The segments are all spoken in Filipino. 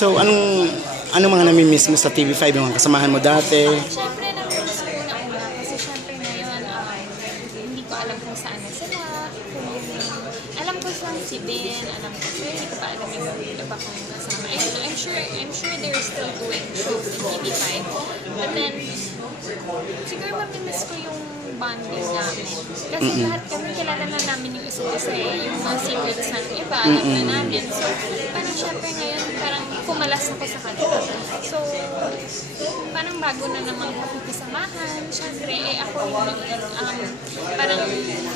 So, anong mga nami-miss mo sa TV5, yung mga kasamahan mo dati? Siyempre, namiss ko una kasi siyempre ngayon, hindi ko alam kung saan na sila. Alam ko lang si Ben, alam ko pero hindi ko pa alam yung iba kong kasama. I'm sure they're still doing shows in TV5. But then, siguro mamimiss ko yung bonding namin. Kasi lahat kami kilala na namin yung isa't isa yung mga secrets natin iba, alam na namin. So, parang syempre ngayon, parang kumalas ako sa kanila. So, parang bago na namang pakikisamahan. Syempre, ako parang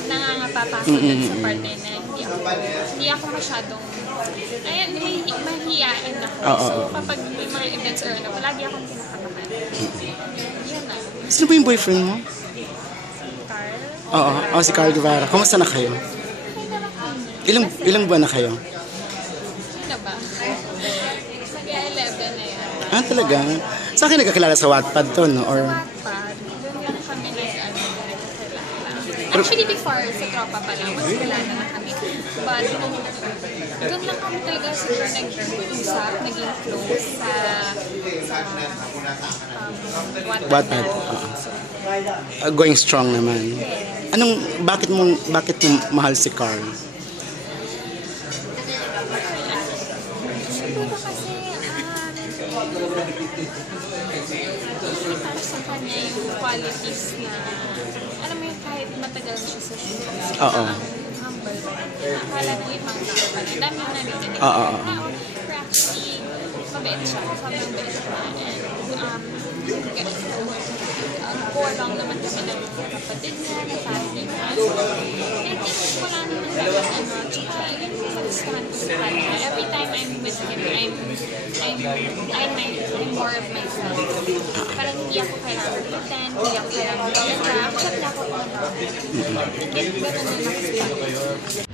nangangapa pa ako sa partner na hindi ako masyadong, mahihiyain ako. So, kapag may mga events or ano, palagi akong kinakabahan. Yun na. Sino ba yung boyfriend mo? Carl? Oo, si Carl Guevara. Kumusta na kayo? Ilang buwan na kayo? Ano ba? Mag-11 na yan. Ah, talaga? Sa akin nagkakilala sa Wattpad to, no? Or... Wattpad, doon lang kami nagkakilala. Actually, before, sa tropa pa lang, mas kilala na kami. But, doon lang kami talaga siguro nag-usap, naging close sa Wattpad. Going strong naman. Bakit mo mahal si Carl? Siguro kasi, para sa kanya yung qualities na, alam mo yung kahit matagal siya sa show, humble, akala ng ibang tao pa rin. Dami yung narinig. Pero actually, mabait siya, sobrang bait siya. And, go along naman kami ng kapatid niya, na family niya. So, I think wala naman dapat tsaka yun yung magustuhan ko sa kanya. Every time I'm with him, I'm more of myself. Parang hindi ako kailangan pretend, hindi ako kailangan mag-rap, chat lang ako na. Ganun naman ako sa kanya.